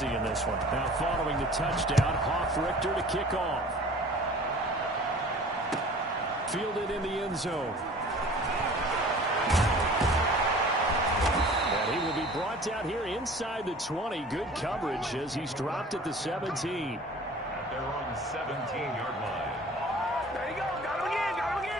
efficiency in this one. Now following the touchdown, Hoff-Richter to kick off. Fielded in the end zone. And he will be brought down here inside the 20. Good coverage as he's dropped at the 17. At their own 17-yard line. There you go. Got him again. Got him again.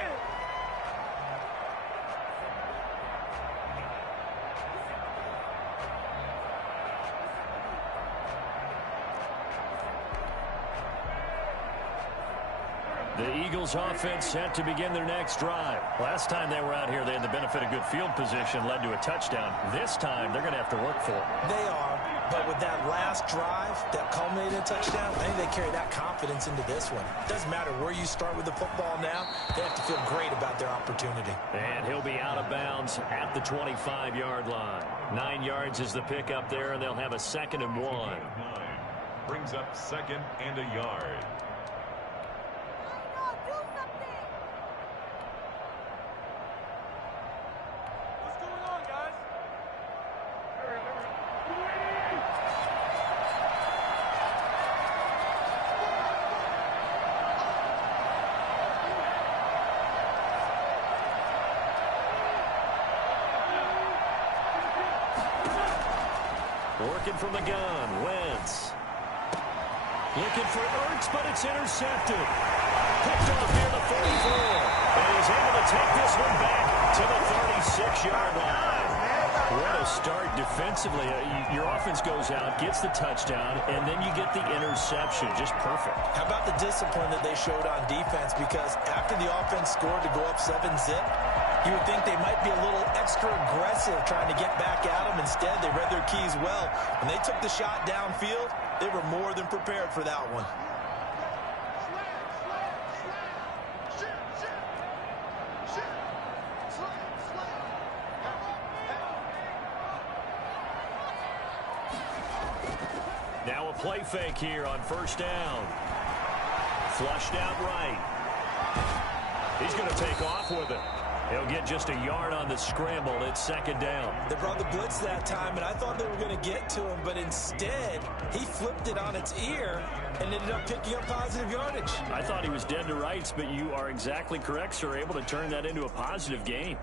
The Eagles offense set to begin their next drive. Last time they were out here, they had the benefit of good field position, led to a touchdown. This time, they're going to have to work for it. They are, but with that last drive that culminated in a touchdown, I think they carry that confidence into this one. It doesn't matter where you start with the football now. They have to feel great about their opportunity. And he'll be out of bounds at the 25-yard line. 9 yards is the pickup there, and they'll have a 2nd and 1. Brings up 2nd and a yard. Working from the gun, Wentz. Looking for Ertz, but it's intercepted. Picked off near the 44. And he's able to take this one back to the 36-yard line. What a start defensively. Your offense goes out, gets the touchdown, and then you get the interception. Just perfect. How about the discipline that they showed on defense? Because after the offense scored to go up 7-zip, you would think they might be a little extra aggressive trying to get back at them. Instead, they read their keys well. When they took the shot downfield, they were more than prepared for that one. Now a play fake here on 1st down. Flushed out right. He's going to take off with it. He'll get just a yard on the scramble. It's 2nd down. They brought the blitz that time, and I thought they were going to get to him, but instead, he flipped it on its ear and ended up picking up positive yardage. I thought he was dead to rights, but you are exactly correct, sir. Able to turn that into a positive gain.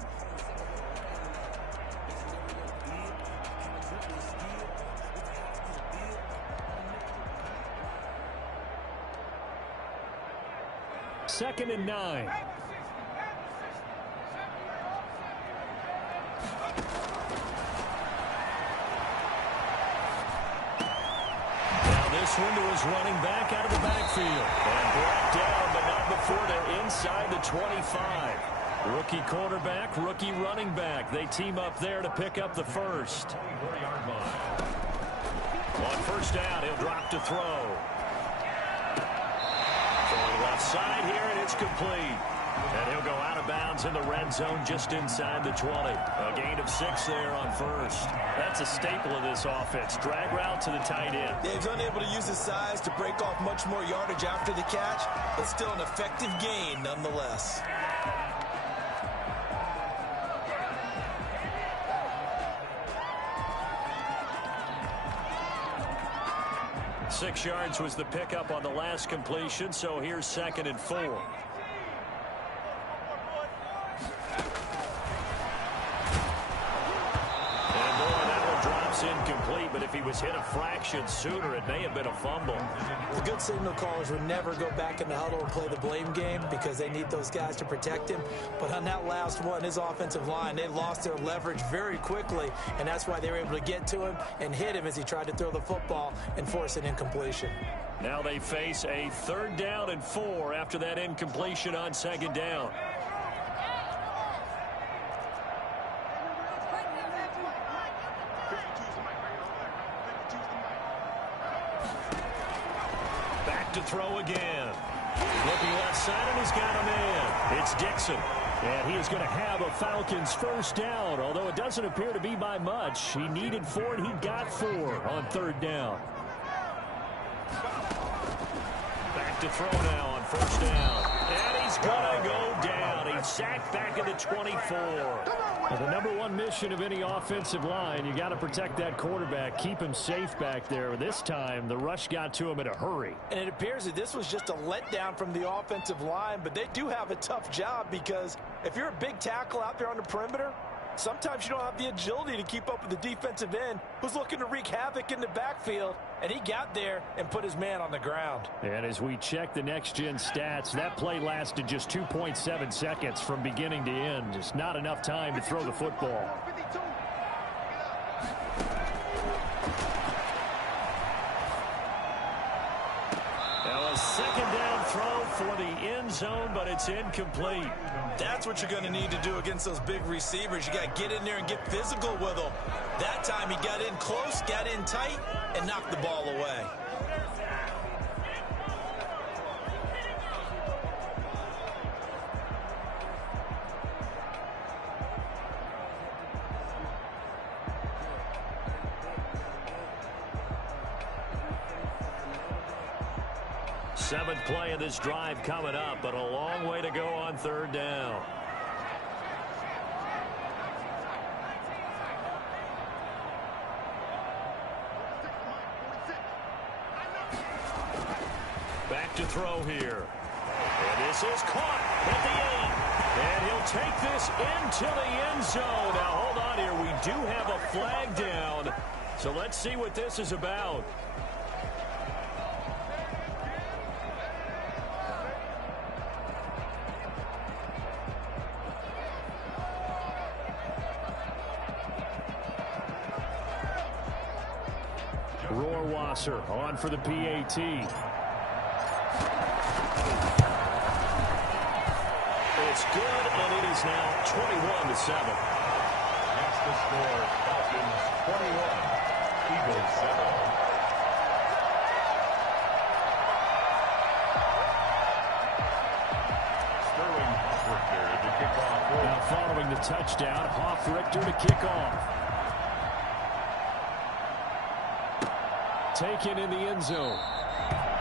Second and 9. This one to his running back out of the backfield. And brought down, but not before they're inside the 25. Rookie quarterback, rookie running back. They team up there to pick up the first. On 1st down, he'll drop to throw. Going left side here, and it's complete. And he'll go out of bounds in the red zone just inside the 20. A gain of 6 there on 1st. That's a staple of this offense. Drag route to the tight end. Yeah, he's unable to use his size to break off much more yardage after the catch, but still an effective gain nonetheless. Six yards was the pickup on the last completion, so here's 2nd and 4. Incomplete, but if he was hit a fraction sooner, it may have been a fumble. The good signal callers would never go back in the huddle and play the blame game because they need those guys to protect him. But on that last one, his offensive line, they lost their leverage very quickly, and that's why they were able to get to him and hit him as he tried to throw the football and force an incompletion. Now they face a 3rd down and 4 after that incompletion on 2nd down. To throw again. Looking left side, and he's got him in. It's Dixon. And he is going to have a Falcons 1st down, although it doesn't appear to be by much. He needed 4, and he got 4 on 3rd down. Back to throw now on 1st down. And he's is going to go down. He's sacked back at the 24. Well, the number one mission of any offensive line, you got to protect that quarterback, keep him safe back there. This time, the rush got to him in a hurry. And it appears that this was just a letdown from the offensive line, but they do have a tough job because if you're a big tackle out there on the perimeter, sometimes you don't have the agility to keep up with the defensive end who's looking to wreak havoc in the backfield, and he got there and put his man on the ground. And as we check the next-gen stats, that play lasted just 2.7 seconds from beginning to end. Just not enough time to throw the football. Now a second down throw for the end zone, but it's incomplete. That's what you're going to need to do against those big receivers. You got to get in there and get physical with them. That time he got in close, got in tight, and knocked the ball away. Seventh play of this drive coming up, but a long way to go on third down. Back to throw here. And this is caught at the 8. And he'll take this into the end zone. Now, hold on here. We do have a flag down. So let's see what this is about. On for the PAT. It's good, and it is now 21-7. That's the score. Falcons 21, Eagles 7. Sterling Hoffrichter to kick off. Now following the touchdown, Hoffrichter to kick off. Taken in the end zone.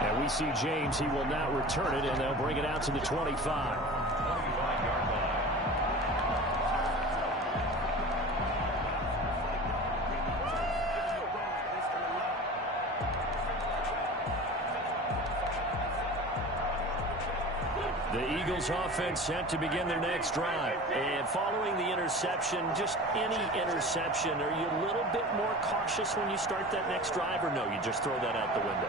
And we see James. He will not return it, and they'll bring it out to the 25. 25-yard line. The Eagles offense set to begin their next drive. And following the interception, just any interception, are you a little bit more cautious when you start that next drive, or no, you just throw that out the window?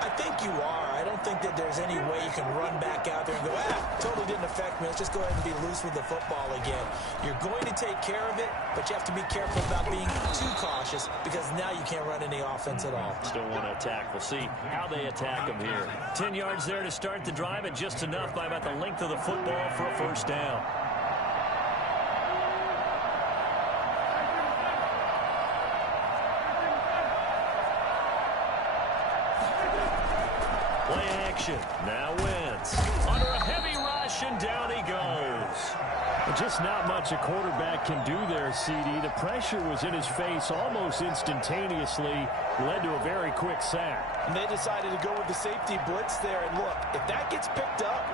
I think you are. I don't think that there's any way you can run back out there and go, totally didn't affect me. Let's just go ahead and be loose with the football again. You're going to take care of it, but you have to be careful about being too cautious because now you can't run any offense at all. Still want to attack. We'll see how they attack them here. 10 yards there to start the drive, and just enough by about the length of the football for a first down. Play action. Now Wentz. Under a heavy rush, and down he goes. Just not much a quarterback can do there, CD. The pressure was in his face almost instantaneously. Led to a very quick sack. And they decided to go with the safety blitz there. And look, if that gets picked up,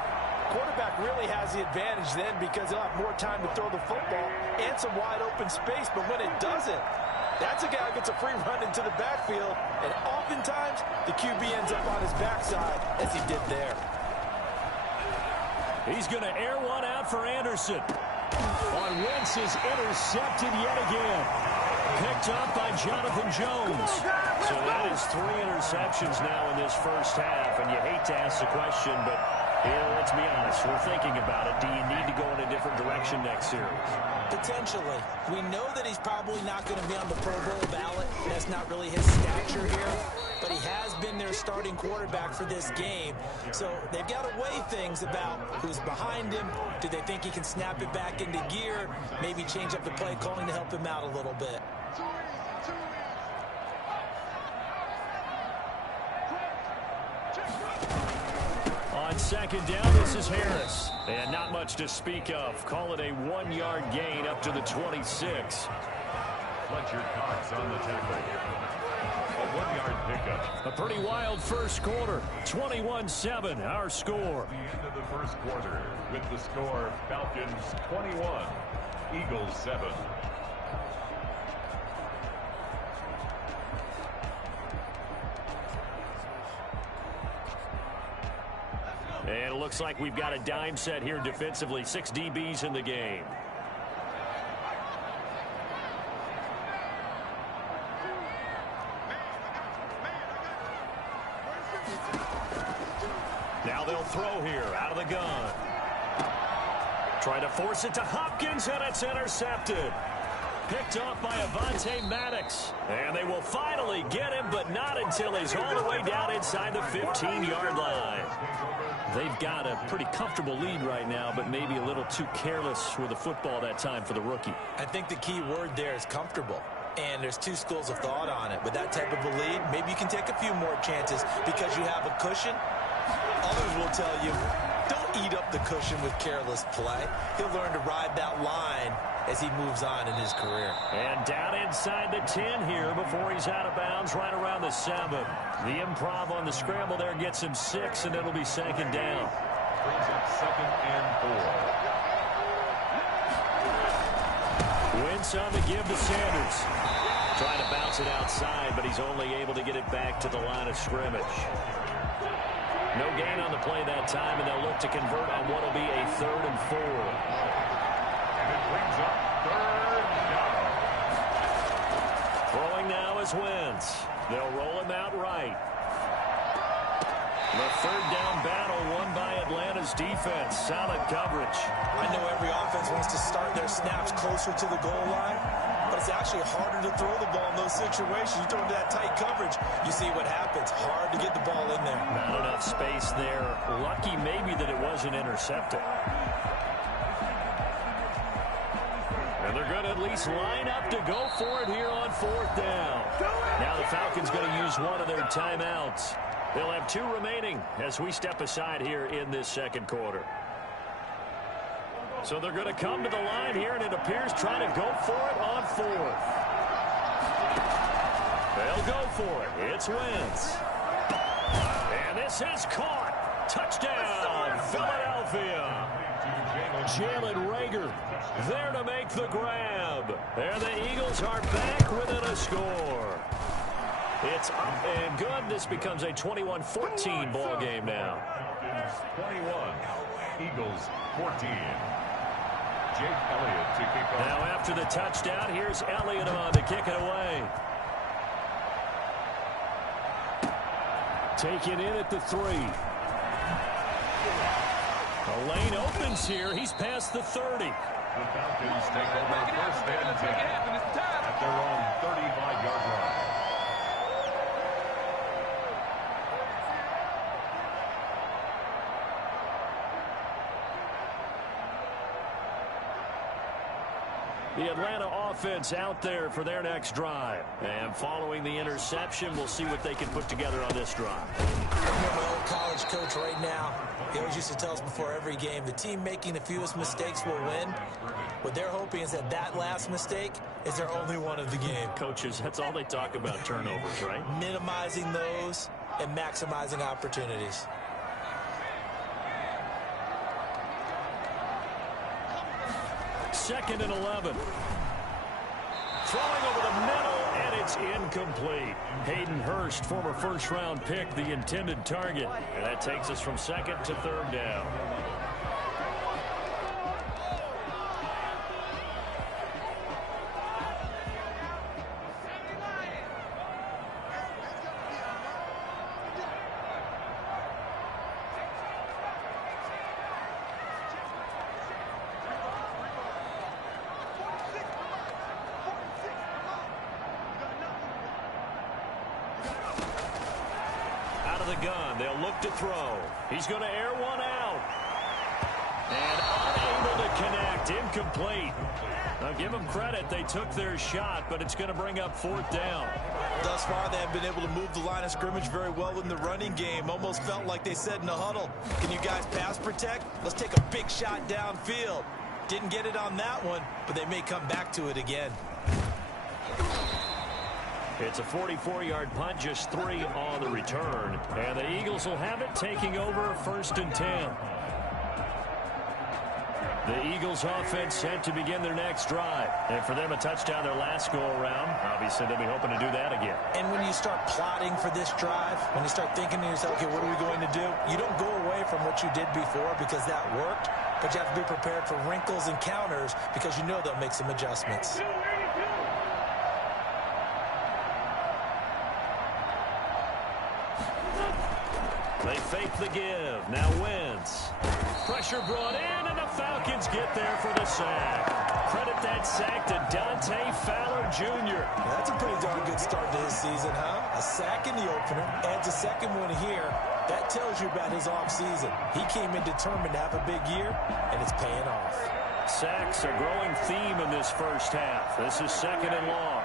quarterback really has the advantage then because he'll have more time to throw the football and some wide open space. But when it doesn't, that's a guy who gets a free run into the backfield, and oftentimes the QB ends up on his backside, as he did there. He's going to air one out for Anderson. On Wentz is intercepted yet again. Picked up by Jonathan Jones. So that is 3 interceptions now in this first half, and you hate to ask the question, but here, let's be honest, we're thinking about it. Do you need to go in a different direction next series? Potentially. We know that he's probably not going to be on the Pro Bowl ballot. That's not really his stature here. But he has been their starting quarterback for this game. So they've got to weigh things about who's behind him. Do they think he can snap it back into gear? Maybe change up the play calling to help him out a little bit. On second down, this is Harris. And not much to speak of. Call it a 1-yard gain up to the 26. Fletcher Cox on the tackle. A 1-yard pickup. A pretty wild first quarter. 21-7, our score. The end of the first quarter with the score Falcons 21, Eagles 7. And it looks like we've got a dime set here defensively. 6 DBs in the game. Now they'll throw here out of the gun. Trying to force it to Hopkins, and it's intercepted. Picked off by Avonte Maddox. And they will finally get him, but not until he's all the way down inside the 15-yard line. They've got a pretty comfortable lead right now, but maybe a little too careless with the football that time for the rookie. I think the key word there is comfortable. And there's two schools of thought on it. With that type of a lead, maybe you can take a few more chances because you have a cushion. Others will tell you, don't eat up the cushion with careless play. He'll learn to ride that line as he moves on in his career. And down inside the 10 here before he's out of bounds right around the 7. The improv on the scramble there gets him 6, and it'll be second down. Brings up 2nd and 4. Wentz on the give to Sanders. Trying to bounce it outside, but he's only able to get it back to the line of scrimmage. No gain on the play that time, and they'll look to convert on what will be a 3rd and 4. And it brings up 3rd down. Throwing now is Wentz. They'll roll him out right. The 3rd down battle won by Atlanta's defense. Solid coverage. I know every offense wants to start their snaps closer to the goal line, but it's actually harder to throw the ball in those situations. You throw into that tight coverage, you see what happens. Hard to get the ball in there. Not enough space there. Lucky maybe that it wasn't intercepted. And they're going to at least line up to go for it here on 4th down. Now the Falcons going to use one of their timeouts. They'll have 2 remaining as we step aside here in this second quarter. So they're going to come to the line here, and it appears trying to go for it on 4th. They'll go for it. It's Wentz. And this is caught. Touchdown, Philadelphia. Jalen Reagor there to make the grab. And the Eagles are back within a score. It's up and good. This becomes a 21-14 ball game now. 21, Eagles 14. Jake Elliott to kick off. Now after the touchdown, here's Elliott on to kick it away. Taken in at the 3. The lane opens here. He's past the 30. The Falcons take over 1st and 10 at their own 35-yard line. The Atlanta offense out there for their next drive. And following the interception, we'll see what they can put together on this drive. I'm my old college coach right now. He always used to tell us before every game, the team making the fewest mistakes will win. What they're hoping is that that last mistake is their only one of the game. Coaches, that's all they talk about, turnovers, right? Minimizing those and maximizing opportunities. Second and 11. Throwing over the middle, and it's incomplete. Hayden Hurst, former first-round pick, the intended target. And that takes us from 2nd to 3rd down. Gun. They'll look to throw. He's going to air one out. And unable to connect. Incomplete. Now give them credit. They took their shot, but it's going to bring up 4th down. Thus far, they have been able to move the line of scrimmage very well in the running game. Almost felt like they said in the huddle, can you guys pass protect? Let's take a big shot downfield. Didn't get it on that one, but they may come back to it again. It's a 44-yard punt, just 3 on the return. And the Eagles will have it, taking over 1st and 10. The Eagles offense set to begin their next drive. And for them, a touchdown their last go-around. Obviously, they'll be hoping to do that again. And when you start plotting for this drive, when you start thinking to yourself, okay, what are we going to do? You don't go away from what you did before because that worked, but you have to be prepared for wrinkles and counters because you know they'll make some adjustments. They fake the give. Now Wentz. Pressure brought in, and the Falcons get there for the sack. Credit that sack to Dante Fowler Jr. Yeah, that's a pretty darn good start to his season, huh? A sack in the opener, adds a second one here. That tells you about his offseason. He came in determined to have a big year, and it's paying off. Sacks, a growing theme in this first half. This is 2nd and long.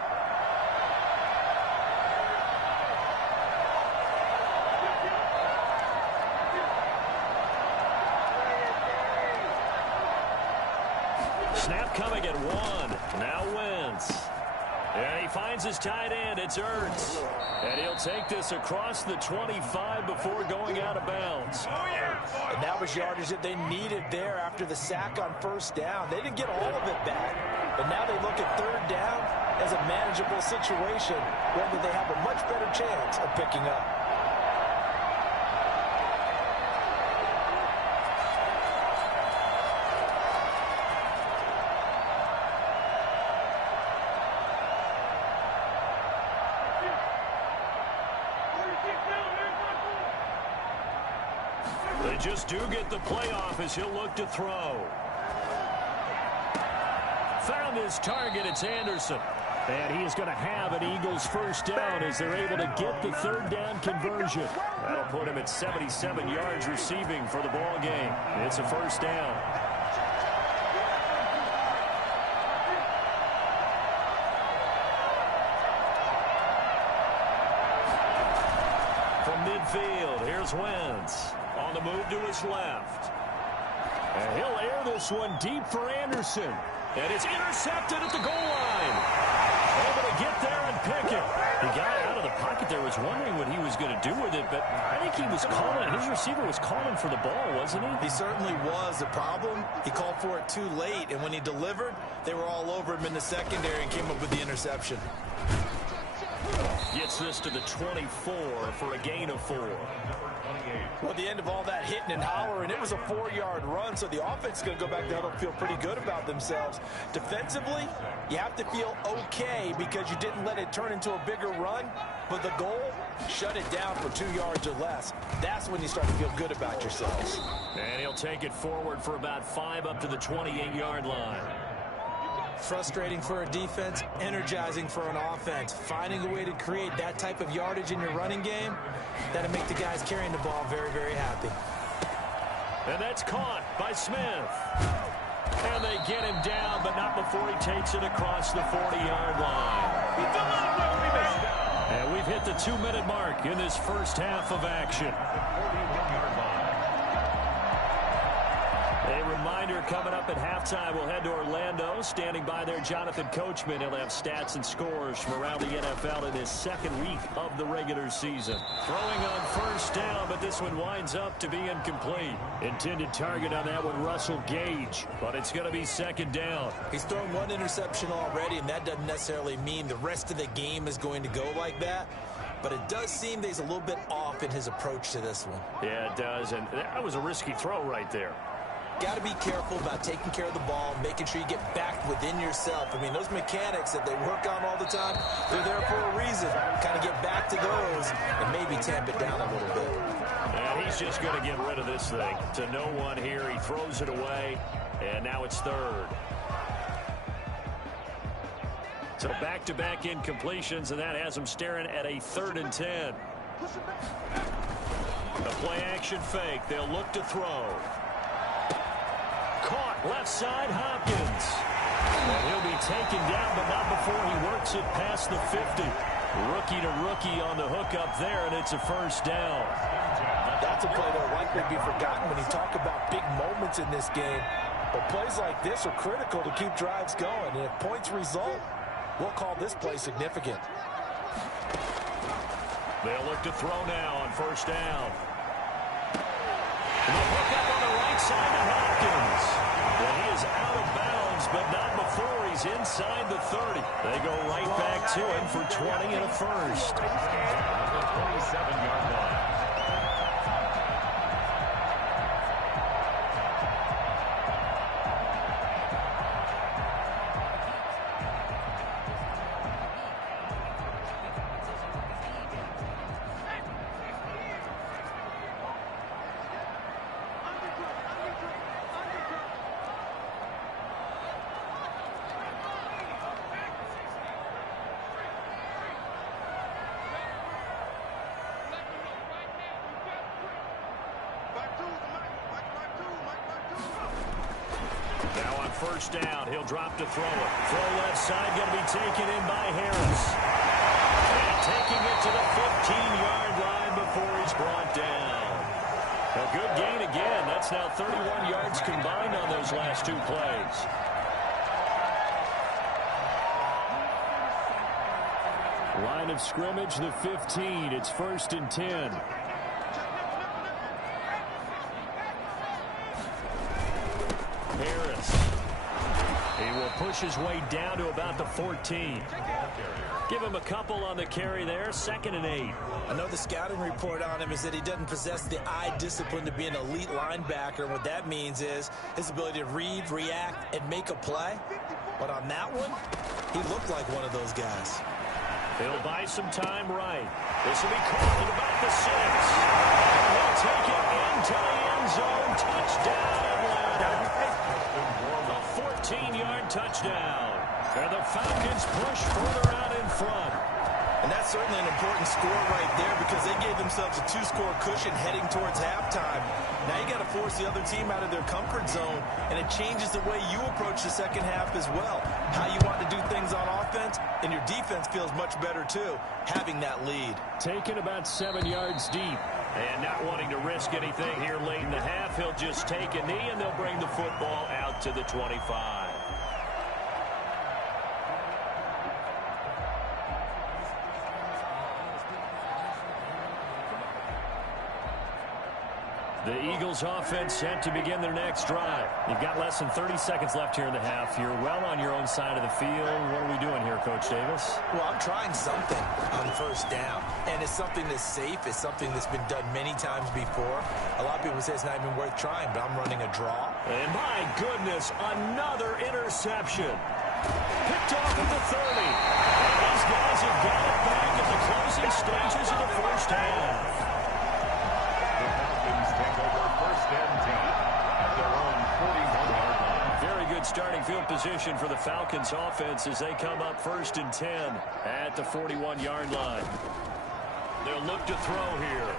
Snap coming at 1. Now Wentz. And he finds his tight end. It's Ertz. And he'll take this across the 25 before going out of bounds. And that was yardage that they needed there after the sack on 1st down. They didn't get all of it back. But now they look at 3rd down as a manageable situation, whether they have a much better chance of picking up. They just do get the playoff as he'll look to throw. Found his target. It's Anderson. And he is going to have an Eagles 1st down as they're able to get the 3rd down conversion. That'll put him at 77 yards receiving for the ball game. It's a 1st down. From midfield, here's Wentz. On the move to his left. And he'll air this one deep for Anderson. And it's intercepted at the goal line. Able to get there and pick it. He got out of the pocket there, was wondering what he was going to do with it, but I think he was calling. His receiver was calling for the ball, wasn't he? He certainly was. The problem, he called for it too late, and when he delivered, they were all over him in the secondary and came up with the interception. Gets this to the 24 for a gain of 4. Well, at the end of all that hitting and hollering, it was a 4-yard run, so the offense is going to go back down and feel pretty good about themselves. Defensively, you have to feel okay because you didn't let it turn into a bigger run, but the goal, shut it down for 2 yards or less. That's when you start to feel good about yourselves. And he'll take it forward for about 5 up to the 28-yard line. Frustrating for a defense, energizing for an offense. Finding a way to create that type of yardage in your running game, that'll make the guys carrying the ball very, very happy. And that's caught by Smith. And they get him down, but not before he takes it across the 40-yard line. And we've hit the 2-minute mark in this first half of action. A reminder coming up at halftime, we'll head to Orlando. Standing by there, Jonathan Coachman. He'll have stats and scores from around the NFL in his 2nd week of the regular season. Throwing on 1st down, but this one winds up to be incomplete. Intended target on that one, Russell Gage, but it's going to be 2nd down. He's thrown 1 interception already, and that doesn't necessarily mean the rest of the game is going to go like that. But it does seem that he's a little bit off in his approach to this one. Yeah, it does, and that was a risky throw right there. Got to be careful about taking care of the ball, making sure you get back within yourself. I mean, those mechanics that they work on all the time, they're there for a reason. Kind of get back to those and maybe tamp it down a little bit. And he's just going to get rid of this thing. To no one here. He throws it away, and now it's 3rd. So back-to-back incompletions, and that has him staring at a 3rd and 10. The play-action fake. They'll look to throw. Caught left side, Hopkins. And he'll be taken down, but not before he works it past the 50. Rookie to rookie on the hook up there, and it's a 1st down. That's a play that will likely be forgotten when you talk about big moments in this game. But plays like this are critical to keep drives going. And if points result, we'll call this play significant. They'll look to throw now on first down. And they'll hook up on the right side to Hopkins. Well, he is out of bounds, but not before he's inside the 30. They go right back to him for 20 and a first. 27-yard line. First down, he'll drop to throw it. Throw left side, going to be taken in by Harris. And taking it to the 15-yard line before he's brought down. A good gain again. That's now 31 yards combined on those last two plays. Line of scrimmage, the 15. It's 1st and 10. Harris. He will push his way down to about the 14. Give him a couple on the carry there. 2nd and 8. I know the scouting report on him is that he doesn't possess the eye discipline to be an elite linebacker. And what that means is his ability to read, react, and make a play. But on that one, he looked like one of those guys. He'll buy some time right. This will be caught at about the 6. And he'll take it into the end zone. Touchdown, Atlanta. A 14-yard touchdown. And the Falcons push further out in front. And that's certainly an important score right there because they gave themselves a 2-score cushion heading towards halftime. Now you got to force the other team out of their comfort zone, and it changes the way you approach the second half as well. How you want to do things on offense, and your defense feels much better too, having that lead. Taken about 7 yards deep. And not wanting to risk anything here late in the half, he'll just take a knee, and they'll bring the football out to the 25. The Eagles offense set to begin their next drive. You've got less than 30 seconds left here in the half. You're well on your own side of the field. What are we doing here, Coach Davis? Well, I'm trying something on first down. And it's something that's safe. It's something that's been done many times before. A lot of people say it's not even worth trying, but I'm running a draw. And my goodness, another interception. Picked off at the 30. And these guys have got it back at the closing stages of the first half. Very good starting field position for the Falcons offense as they come up 1st and 10 at the 41-yard line. They'll look to throw here.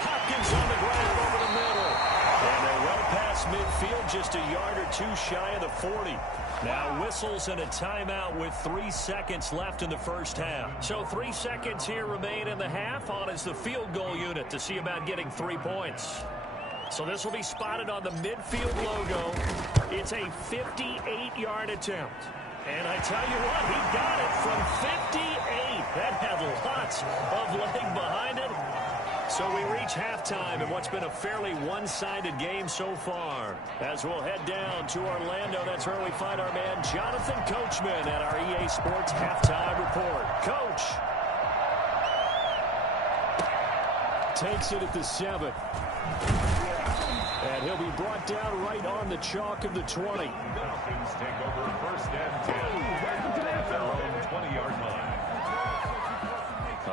Hopkins on the ground over the middle. And they're well past midfield, just a yard or two shy of the 40. Now whistles and a timeout with 3 seconds left in the first half. So 3 seconds here remain in the half. On is the field goal unit to see about getting 3 points. So this will be spotted on the midfield logo. It's a 58-yard attempt. And I tell you what, he got it from 58. That had lots of leg behind it. So we reach halftime in what's been a fairly one-sided game so far. As we'll head down to Orlando, that's where we find our man Jonathan Coachman at our EA Sports Halftime Report. Coach. Takes it at the 7. And he'll be brought down right on the chalk of the 20. Falcons take over 1st and 10 at their own 20-yard line.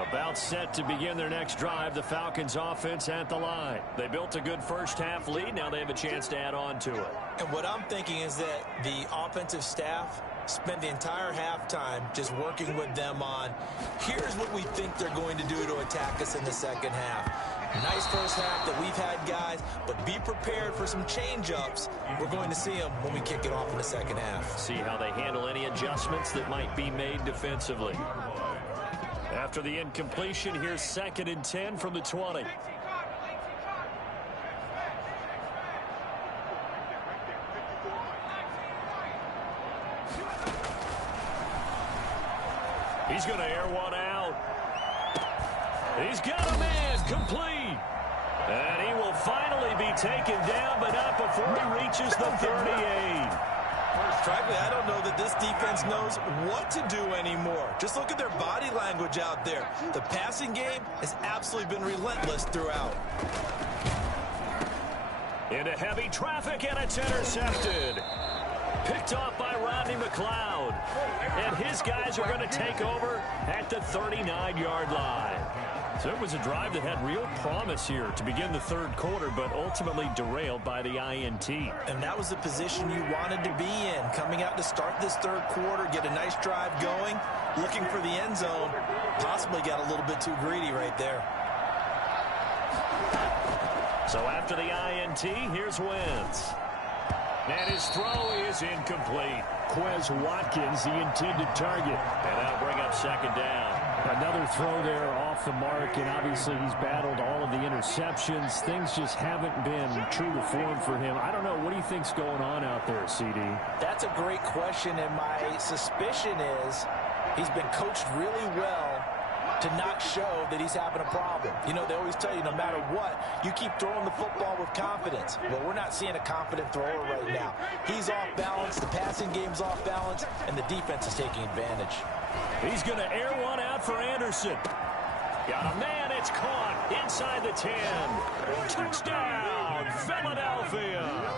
About set to begin their next drive, the Falcons offense at the line. They built a good first half lead. Now they have a chance to add on to it. And what I'm thinking is that the offensive staff spent the entire halftime just working with them on, here's what we think they're going to do to attack us in the second half. Nice first half that we've had, guys, but be prepared for some change-ups. We're going to see them when we kick it off in the second half. See how they handle any adjustments that might be made defensively. After the incompletion, here's 2nd and 10 from the 20. He's going to air one out. He's got a man complete. And he will finally be taken down, but not before he reaches the 38. Frankly, I don't know that this defense knows what to do anymore. Just look at their body language out there. The passing game has absolutely been relentless throughout. Into heavy traffic, and it's intercepted. Picked off by Rodney McLeod. And his guys are going to take over at the 39-yard line. So it was a drive that had real promise here to begin the third quarter, but ultimately derailed by the INT. And that was the position you wanted to be in, coming out to start this third quarter, get a nice drive going, looking for the end zone. Possibly got a little bit too greedy right there. So after the INT, here's Wentz. And his throw is incomplete. Quez Watkins, the intended target. And that'll bring up second down. Another throw there off the mark, and obviously he's battled all of the interceptions. Things just haven't been true to form for him. I don't know. What do you think's going on out there, CD? That's a great question, and my suspicion is he's been coached really well to not show that he's having a problem. You know, they always tell you no matter what, you keep throwing the football with confidence. Well, we're not seeing a confident thrower right now. He's off balance, the passing game's off balance, and the defense is taking advantage. He's going to air one out for Anderson. Got a man, it's caught inside the 10. Touchdown, Philadelphia.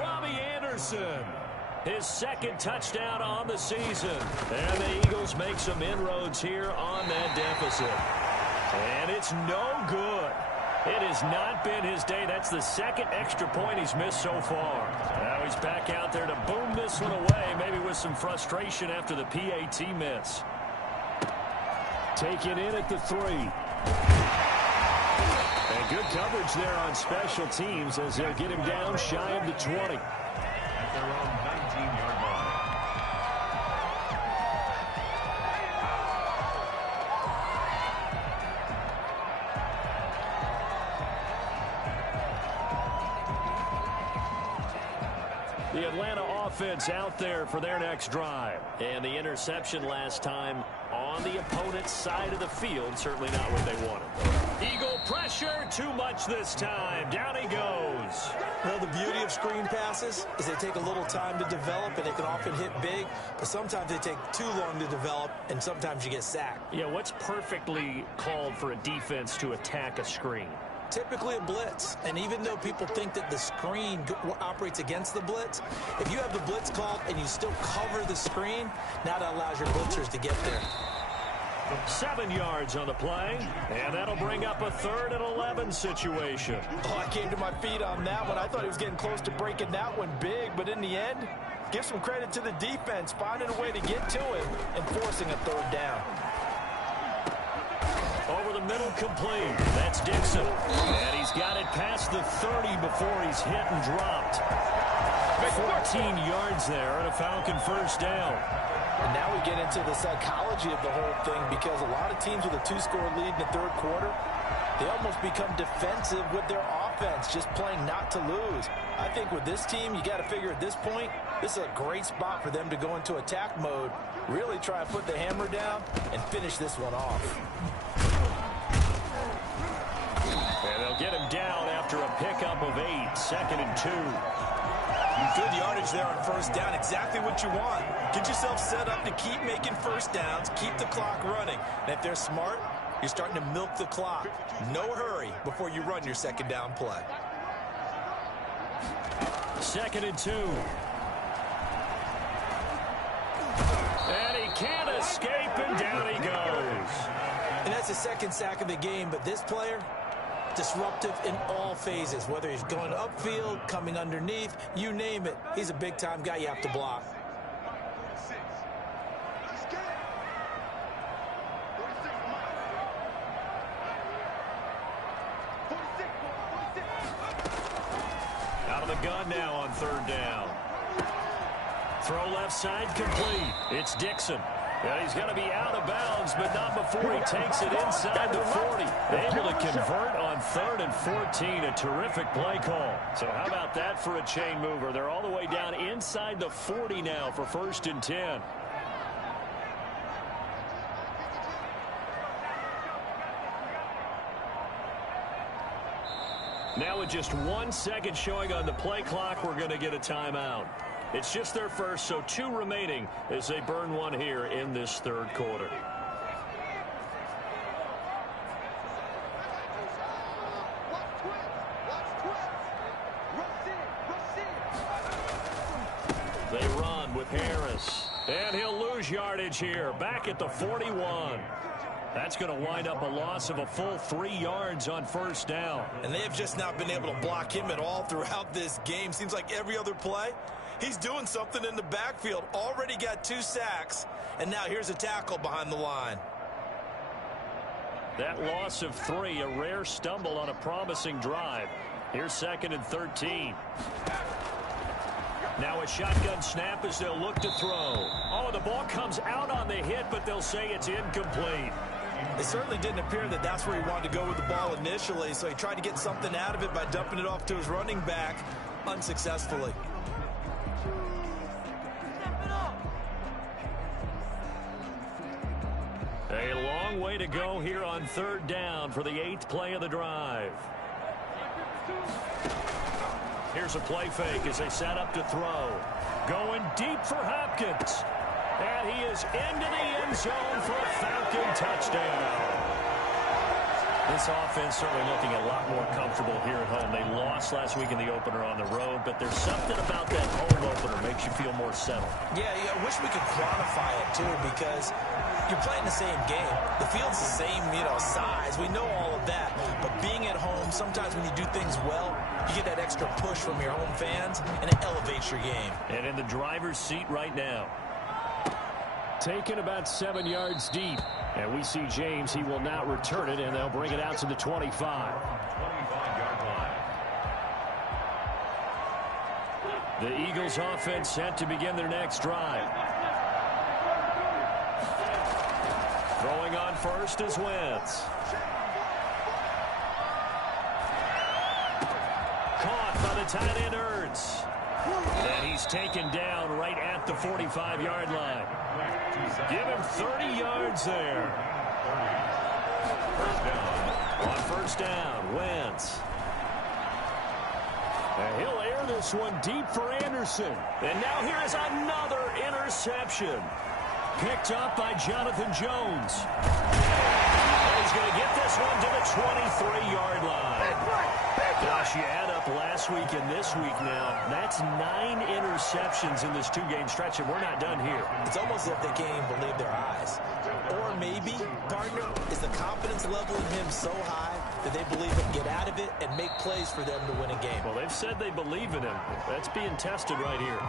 Robbie Anderson. His second touchdown on the season. And the Eagles make some inroads here on that deficit. And it's no good. It has not been his day. That's the second extra point he's missed so far. Now he's back out there to boom this one away, maybe with some frustration after the PAT miss. Taken in at the 3. And good coverage there on special teams as they'll get him down shy of the 20. At their own 19-yard line. The Atlanta offense out there for their next drive. And the interception last time on the opponent's side of the field. Certainly not what they wanted. Eagle pressure, too much this time. Down he goes. Well, the beauty of screen passes is they take a little time to develop, and they can often hit big, but sometimes they take too long to develop, and sometimes you get sacked. Yeah, what's perfectly called for a defense to attack a screen? Typically a blitz, and even though people think that the screen operates against the blitz, if you have the blitz called and you still cover the screen, now that allows your blitzers to get there. 7 yards on the play, and that'll bring up a 3rd and 11 situation. Oh, I came to my feet on that one. I thought he was getting close to breaking that one big, but in the end, give some credit to the defense, finding a way to get to him and forcing a 3rd down. Over the middle, complete. That's Dixon. And he's got it past the 30 before he's hit and dropped. 14 yards there and a Falcon first down. And now we get into the psychology of the whole thing, because a lot of teams with a 2-score lead in the third quarter, they almost become defensive with their offense, just playing not to lose. I think with this team, you got to figure at this point, this is a great spot for them to go into attack mode, really try and put the hammer down and finish this one off. And they'll get him down after a pickup of 8, 2nd and 2. Good yardage there on first down, exactly what you want. Get yourself set up to keep making first downs, keep the clock running. And if they're smart, you're starting to milk the clock. No hurry before you run your second down play. 2nd and 2. And he can't escape, and down he goes. And that's the second sack of the game, but this player, disruptive in all phases, whether he's going upfield, coming underneath, you name it. He's a big-time guy you have to block. Out of the gun now on 3rd down. Throw left side, complete. It's Dixon. And he's going to be out of bounds, but not before he takes it inside the 40. Able to convert on 3rd and 14. A terrific play call. So how about that for a chain mover? They're all the way down inside the 40 now for 1st and 10. Now with just 1 second showing on the play clock, we're going to get a timeout. It's just their first, so 2 remaining as they burn one here in this third quarter. They run with Harris. And he'll lose yardage here, back at the 41. That's going to wind up a loss of a full 3 yards on first down. And they have just not been able to block him at all throughout this game. Seems like every other play, he's doing something in the backfield. Already got 2 sacks, and now here's a tackle behind the line. That loss of 3, a rare stumble on a promising drive. Here's 2nd and 13. Now a shotgun snap as they'll look to throw. Oh, the ball comes out on the hit, but they'll say it's incomplete. It certainly didn't appear that that's where he wanted to go with the ball initially, so he tried to get something out of it by dumping it off to his running back unsuccessfully. A long way to go here on 3rd down for the 8th play of the drive. Here's a play fake as they set up to throw. Going deep for Hopkins. And he is into the end zone for a Falcon touchdown. This offense certainly looking a lot more comfortable here at home. They lost last week in the opener on the road, but there's something about that home opener makes you feel more settled. Yeah, I wish we could quantify it, too, because you're playing the same game. The field's the same, size. We know all of that. But being at home, sometimes when you do things well, you get that extra push from your home fans, and it elevates your game. And in the driver's seat right now. Taken about 7 yards deep. And we see James. He will not return it, and they'll bring it out to the 25. 25-yard line. The Eagles offense set to begin their next drive. Throwing on first is Wentz. Caught by the tight end Ertz. And he's taken down right at the 45-yard line. Give him 30 yards there. On first down, Wentz. And he'll air this one deep for Anderson. And now here is another interception. Picked up by Jonathan Jones. And he's going to get this one to the 23-yard line. Gosh, you add up last week and this week now. That's 9 interceptions in this 2-game stretch, and we're not done here. It's almost as if they can't even believe their eyes. Or maybe, partner, is the confidence level in him so high that they believe he can get out of it and make plays for them to win a game. Well, they've said they believe in him. That's being tested right here.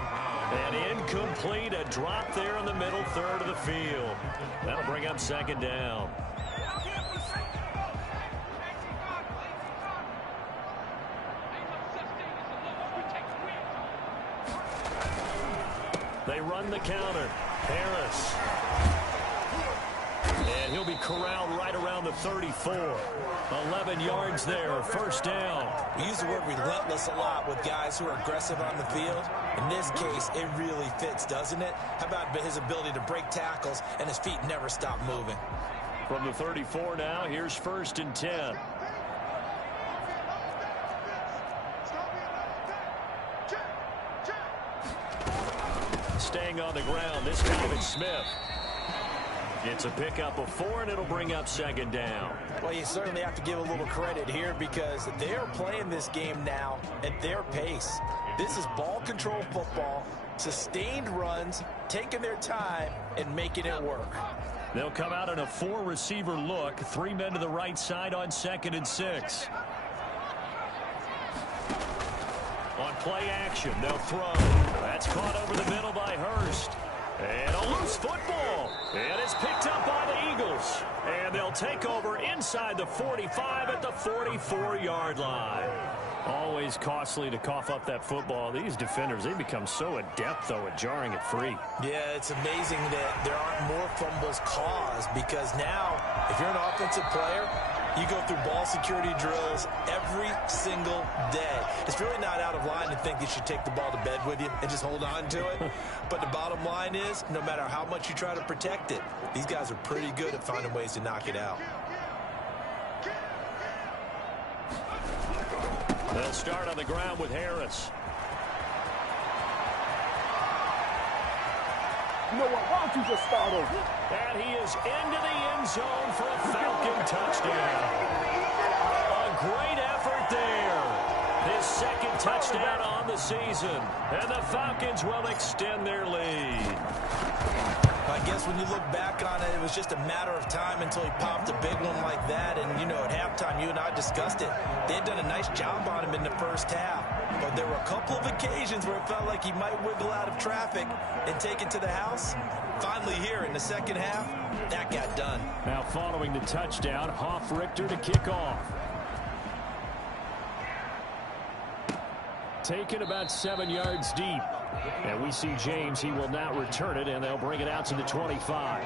And incomplete, a drop there in the middle third of the field. That'll bring up 2nd down. They run the counter. Harris. And he'll be corralled right around the 34. 11 yards there, first down. We use the word relentless a lot with guys who are aggressive on the field. In this case, it really fits, doesn't it? How about his ability to break tackles and his feet never stop moving? From the 34 now, here's 1st and 10. Staying on the ground, this time it's Smith. It's a pickup of 4, and it'll bring up 2nd down. Well, you certainly have to give a little credit here because they are playing this game now at their pace. This is ball control football, sustained runs, taking their time, and making it work. They'll come out in a 4-receiver look, 3 men to the right side on 2nd and 6. On play action, they'll throw. That's caught over the middle by Hurst. And a loose football. And it's picked up by the Eagles. And they'll take over inside the 45 at the 44-yard line. Always costly to cough up that football. These defenders, they become so adept, though, at jarring it free. Yeah, it's amazing that there aren't more fumbles caused because now, if you're an offensive player, you go through ball security drills every single day. It's really not out of line to think you should take the ball to bed with you and just hold on to it. But the bottom line is, no matter how much you try to protect it, these guys are pretty good at finding ways to knock it out. They'll start on the ground with Harris. You know what? Why don't you just start over? And he is into the end zone for a Falcon touchdown. A great effort there. His second touchdown on the season. And the Falcons will extend their lead. I guess when you look back on it, it was just a matter of time until he popped a big one like that. And, you know, at halftime, you and I discussed it. They had done a nice job on him in the first half. But there were a couple of occasions where it felt like he might wiggle out of traffic and take it to the house. Finally here in the second half, that got done. Now following the touchdown, Hoff-Richter to kick off. Taken about 7 yards deep. And we see James, he will not return it, and they'll bring it out to the 25.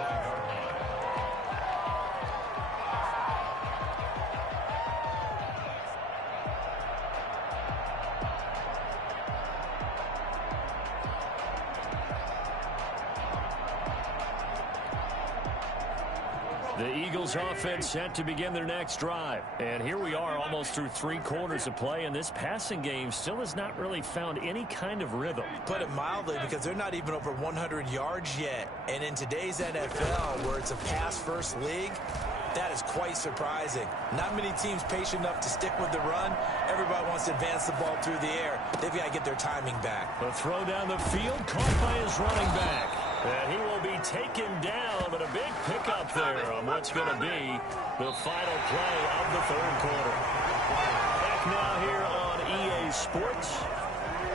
The Eagles offense set to begin their next drive. And here we are almost through 3 quarters of play, and this passing game still has not really found any kind of rhythm. Put it mildly, because they're not even over 100 yards yet. And in today's NFL, where it's a pass-first league, that is quite surprising. Not many teams patient enough to stick with the run. Everybody wants to advance the ball through the air. They've got to get their timing back. The throw down the field, caught by his running back. And he will be taken down, but a big pickup there on what's going to be the final play of the third quarter. Back now here on EA Sports.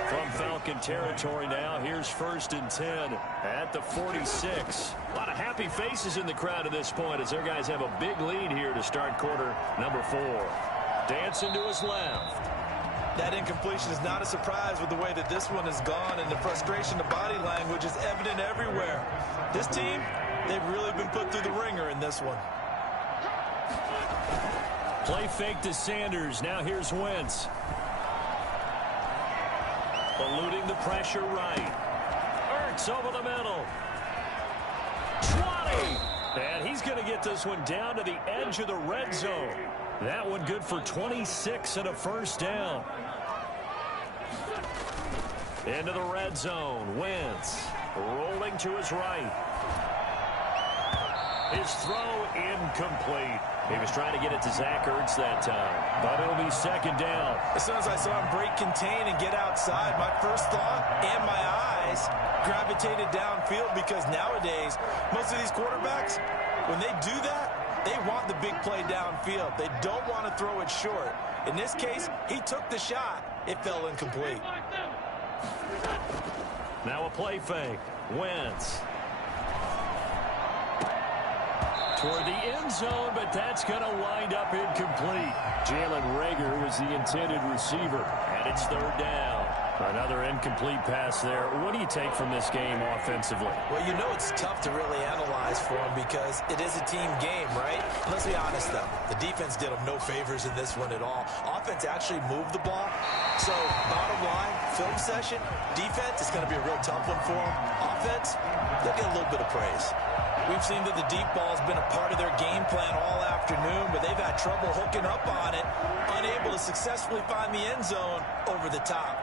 From Falcon territory now, here's 1st and 10 at the 46. A lot of happy faces in the crowd at this point as their guys have a big lead here to start quarter number 4. Dancing to his left. That incompletion is not a surprise with the way that this one has gone, and the frustration, the body language is evident everywhere. This team, they've really been put through the ringer in this one. Play fake to Sanders. Now here's Wentz. Eluding the pressure right. Ertz over the middle. 20. And he's going to get this one down to the edge of the red zone. That one good for 26 and a first down. Into the red zone. Wentz rolling to his right. His throw incomplete. He was trying to get it to Zach Ertz that time, but it'll be second down. As soon as I saw him break contain and get outside, my first thought and my eyes gravitated downfield, because nowadays, most of these quarterbacks, when they do that, they want the big play downfield. They don't want to throw it short. In this case, he took the shot. It fell incomplete. Now a play fake. Wentz. Toward the end zone, but that's going to wind up incomplete. Jalen Reagor was the intended receiver, and it's third down. Another incomplete pass there. What do you take from this game offensively? Well, you know it's tough to really analyze for him because it is a team game, right? Let's be honest, though. The defense did him no favors in this one at all. Offense actually moved the ball. So, bottom line, film session, defense is going to be a real tough one for them. Offense, they'll get a little bit of praise. We've seen that the deep ball has been a part of their game plan all afternoon, but they've had trouble hooking up on it, unable to successfully find the end zone over the top.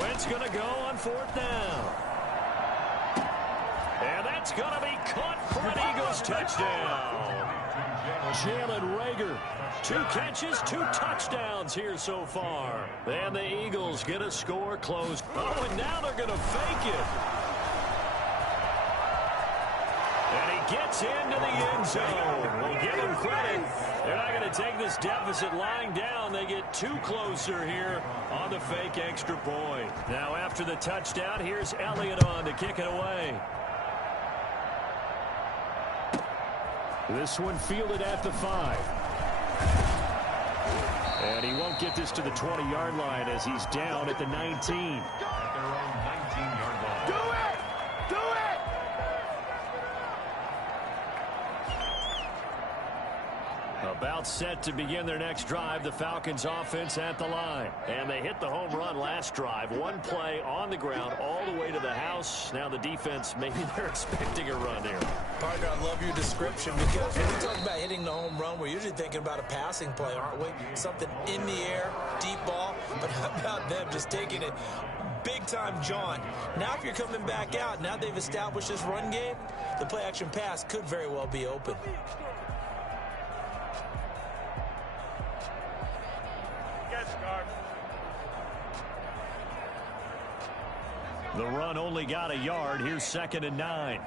Wentz going to go on 4th down. And that's going to be caught for an Eagles touchdown. Jalen Reagor, 2 catches, 2 touchdowns here so far. And the Eagles get a score close. Oh, and now they're going to fake it. And he gets into the end zone. We'll give him credit. They're not going to take this deficit lying down. They get 2 closer here on the fake extra point. Now after the touchdown, here's Elliott on to kick it away. This one fielded at the 5. And he won't get this to the 20-yard line as he's down at the 19. At their own 19-yard line. Do it! Do it! A About set to begin their next drive, the Falcons offense at the line. And they hit the home run last drive. One play on the ground all the way to the house. Now the defense, maybe they're expecting a run here. Partner, I love your description because when we talk about hitting the home run, we're usually thinking about a passing play, aren't we? Something in the air, deep ball. But how about them just taking it big-time jaunt? Now if you're coming back out, now they've established this run game, the play-action pass could very well be open. The run only got a yard. Here's 2nd and 9.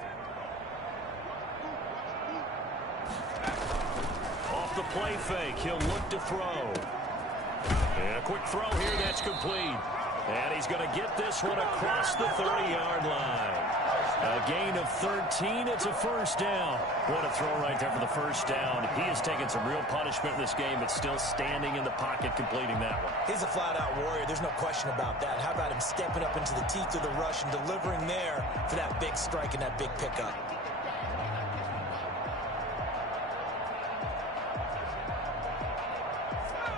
Off the play fake, he'll look to throw. And a quick throw here, that's complete. And he's going to get this one across the 30-yard line. A gain of 13. It's a first down. What a throw right there for the first down. He has taken some real punishment in this game, but still standing in the pocket, completing that one. He's a flat-out warrior. There's no question about that. How about him stepping up into the teeth of the rush and delivering there for that big strike and that big pickup?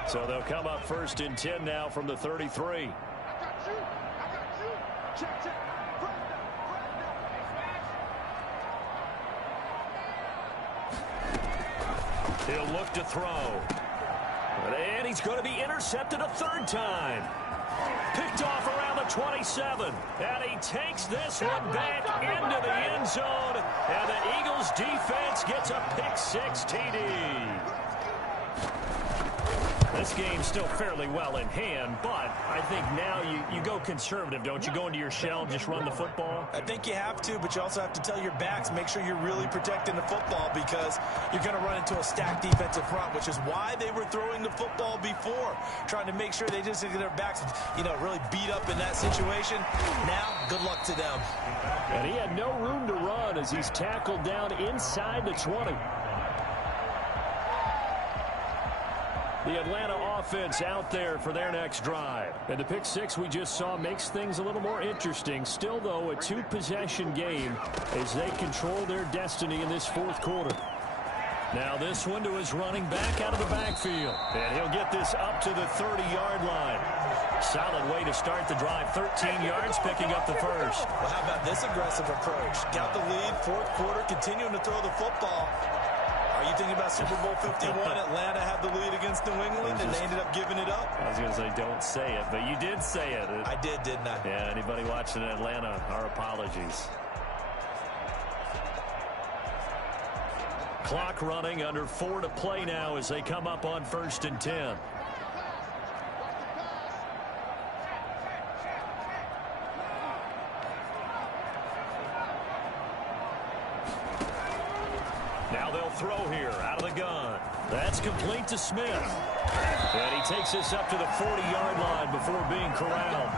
So they'll come up 1st and 10 now from the 33. He'll look to throw. And he's going to be intercepted a 3rd time. Picked off around the 27. And he takes this one back into the end zone. And the Eagles defense gets a pick-6 TD. This game's still fairly well in hand, but I think now you go conservative, don't you? Go into your shell and just run the football? I think you have to, but you also have to tell your backs, make sure you're really protecting the football because you're going to run into a stacked defensive front, which is why they were throwing the football before, trying to make sure they just get their backs, really beat up in that situation. Now, good luck to them. And he had no room to run as he's tackled down inside the 20. The Atlanta offense out there for their next drive. And the pick-6 we just saw makes things a little more interesting. Still, though, a 2-possession game as they control their destiny in this 4th quarter. Now this one to his running back out of the backfield. And he'll get this up to the 30-yard line. Solid way to start the drive. 13 yards, picking up the first. Well, how about this aggressive approach? Got the lead, 4th quarter, continuing to throw the football. Are you thinking about Super Bowl 51? Atlanta had the lead against New England, and they ended up giving it up? I was going to say, don't say it, but you did say it. I did, didn't I? Yeah, anybody watching Atlanta, our apologies. Clock running, under 4 to play now as they come up on 1st and 10. Now they'll throw here out of the gun. That's complete to Smith. And he takes this up to the 40-yard line before being corralled.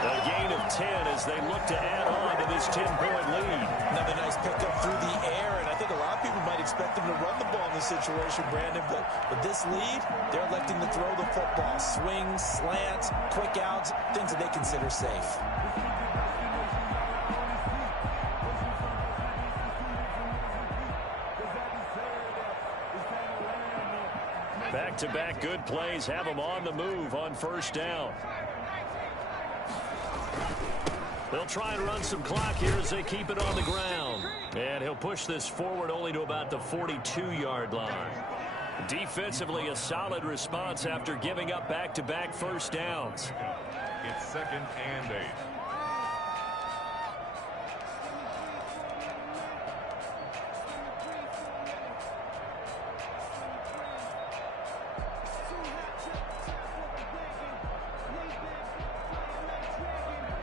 A gain of 10 as they look to add on to this 10-point lead. Another nice pickup through the air, and I think a lot of people might expect them to run the ball in this situation, Brandon, but with this lead, they're electing to throw the football. Swings, slants, quick outs, things that they consider safe. Back-to-back good plays have them on the move on 1st down. They'll try and run some clock here as they keep it on the ground. And he'll push this forward only to about the 42-yard line. Defensively, a solid response after giving up back-to-back first downs. It's 2nd and 8.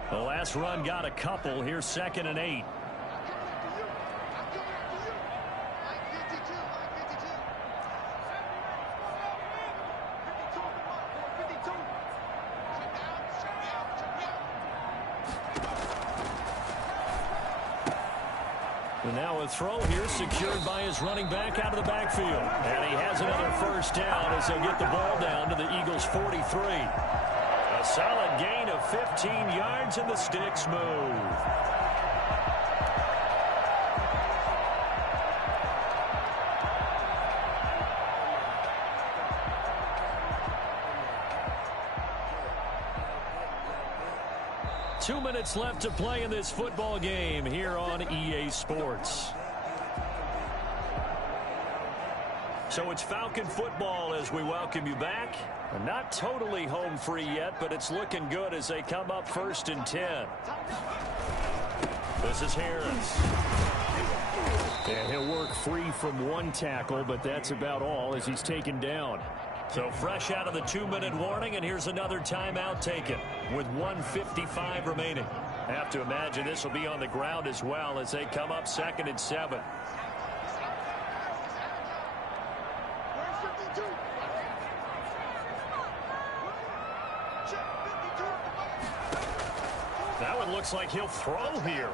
The last run got a couple. Here's 2nd and 8. And now a throw here secured by his running back out of the backfield. And he has another first down as they'll get the ball down to the Eagles' 43. A solid gain of 15 yards, and the sticks move. 2 minutes left to play in this football game here on EA Sports. So it's Falcon football as we welcome you back. Not totally home free yet, but it's looking good as they come up 1st and 10. This is Harris. And he'll work free from one tackle, but that's about all as he's taken down. So fresh out of the 2-minute warning, and here's another timeout taken with 1:55 remaining. I have to imagine this will be on the ground as well as they come up 2nd and 7. That one looks like he'll throw here.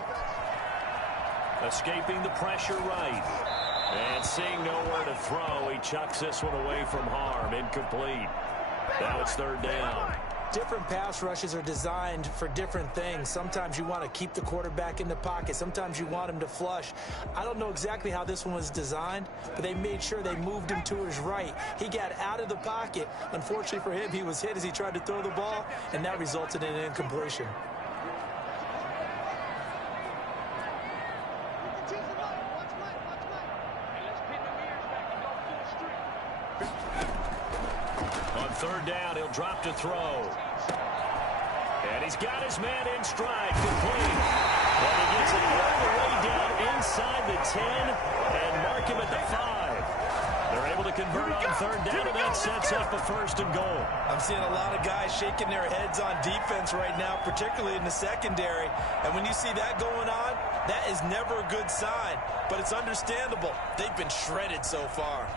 Escaping the pressure right. And seeing nowhere to throw, he chucks this one away from harm. Incomplete. Now it's 3rd down. Different pass rushes are designed for different things. Sometimes you want to keep the quarterback in the pocket. Sometimes you want him to flush. I don't know exactly how this one was designed, but they made sure they moved him to his right. He got out of the pocket. Unfortunately for him, he was hit as he tried to throw the ball, and that resulted in an incompletion. On 3rd down, he'll drop to throw. And he's got his man in stride, complete. And he gets it all the way down inside the 10 and mark him at the 5. They're able to convert on 3rd down, and that sets up a 1st and goal. I'm seeing a lot of guys shaking their heads on defense right now, particularly in the secondary. And when you see that going on, that is never a good sign. But it's understandable. They've been shredded so far.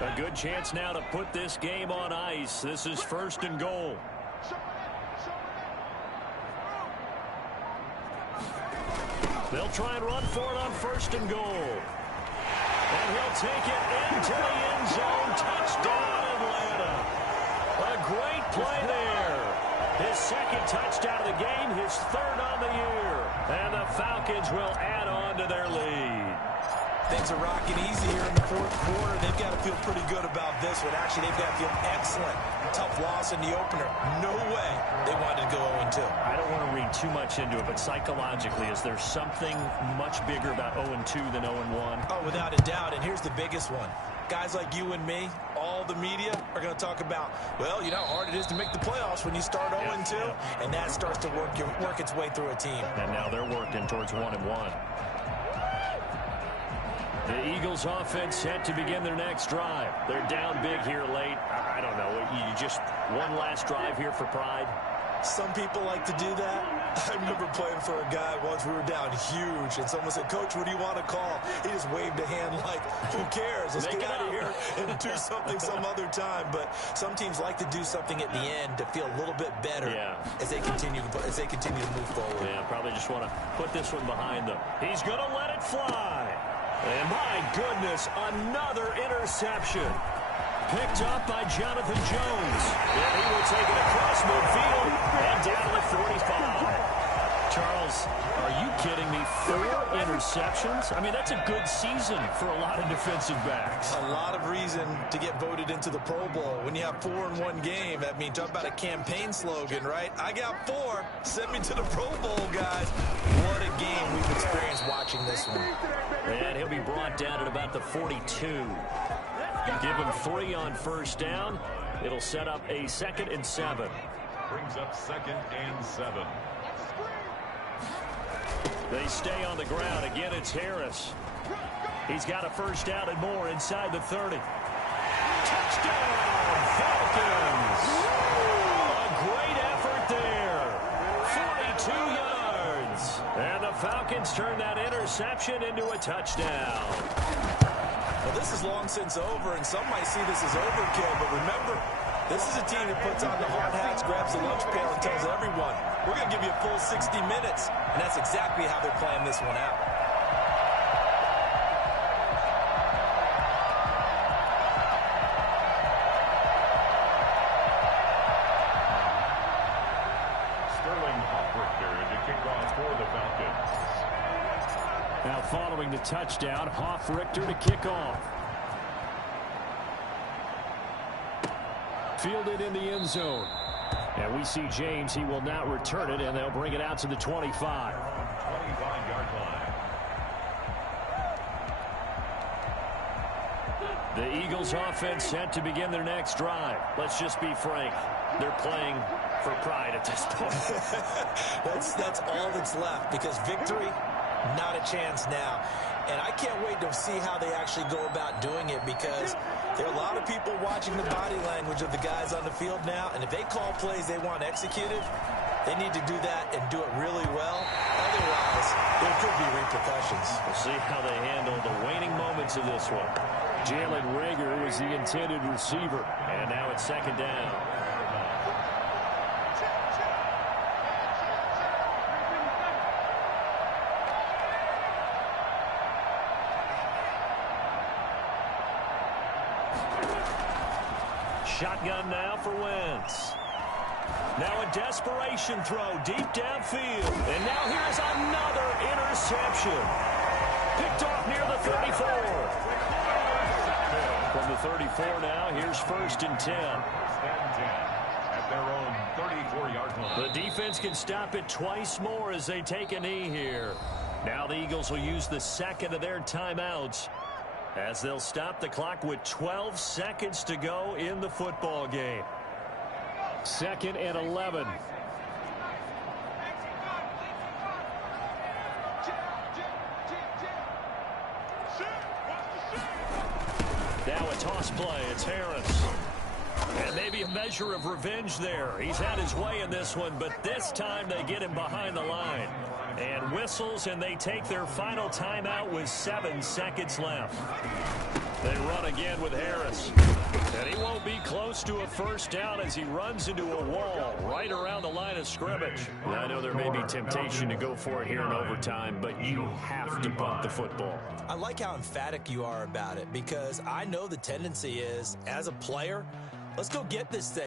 A good chance now to put this game on ice. This is 1st and goal. They'll try and run for it on 1st and goal. And he'll take it into the end zone. Touchdown, Atlanta. A great play there. His 2nd touchdown of the game, his 3rd on the year. And the Falcons will add on to their lead. Things are rocking easy here in the 4th quarter. They've got to feel pretty good about this one. Actually, they've got to feel excellent. Tough loss in the opener. No way they wanted to go 0-2. I don't want to read too much into it, but psychologically, is there something much bigger about 0-2 than 0-1? Oh, without a doubt. And here's the biggest one. Guys like you and me, all the media, are going to talk about, well, you know how hard it is to make the playoffs when you start 0-2. And that starts to work its way through a team. And now they're working towards 1-1. The Eagles offense set to begin their next drive. They're down big here late. I don't know. You just one last drive here for pride? Some people like to do that. I remember playing for a guy once. We were down huge, and someone said, "Coach, what do you want to call?" He just waved a hand like, who cares? Let's get out of here and do something some other time. But some teams like to do something at the end to feel a little bit better as they continue to move forward. Yeah, probably just want to put this one behind them. He's going to let it fly. And my goodness, another interception. Picked up by Jonathan Jones. And he will take it across midfield and down to the 45. Charles, are you kidding me? 4 interceptions? I mean, that's a good season for a lot of defensive backs. A lot of reason to get voted into the Pro Bowl. When you have 4 in one game, I mean, talk about a campaign slogan, right? I got 4. Send me to the Pro Bowl, guys. What a game we've experienced watching this one. And he'll be brought down at about the 42. Give him 3 on 1st down. It'll set up a 2nd and 7. Brings up 2nd and 7. They stay on the ground. Again, it's Harris. He's got a 1st down and more inside the 30. Touchdown, Falcons! A great effort there. 42 yards. And the Falcons turn that interception into a touchdown. Well, this is long since over, and some might see this as overkill, but remember, this is a team that puts on the hard hats, grabs the lunch pail, and tells everyone, we're going to give you a full 60 minutes. And that's exactly how they're playing this one out. Sterling Hofrichter to kick off for the Falcons. Now following the touchdown, Hofrichter to kick off. Fielded in the end zone. And we see James. He will not return it, and they'll bring it out to the 25. 25-yard line. The Eagles offense set to begin their next drive. Let's just be frank. They're playing for pride at this point. That's all that's left, because victory, not a chance now. And I can't wait to see how they actually go about doing it, because there are a lot of people watching the body language of the guys on the field now, and if they call plays they want executed, they need to do that and do it really well. Otherwise, there could be repercussions. We'll see how they handle the waning moments of this one. Jalen Reagor was the intended receiver, and now it's second down. Shotgun now for Wentz. Now a desperation throw deep downfield. And now here's another interception. Picked off near the 34. From the 34 now, here's 1st and 10. At their own 34-yard line. The defense can stop it twice more as they take a knee here. Now the Eagles will use the second of their timeouts, as they'll stop the clock with 12 seconds to go in the football game. 2nd and 11. Now a toss play. It's Harris. And maybe a measure of revenge there. He's had his way in this one, but this time they get him behind the line. And whistles, and they take their final timeout with 7 seconds left. They run again with Harris. And he won't be close to a first down as he runs into a wall right around the line of scrimmage. I know there may be temptation to go for it here in overtime, but you have to punt the football. I like how emphatic you are about it, because I know the tendency is, as a player, let's go get this thing.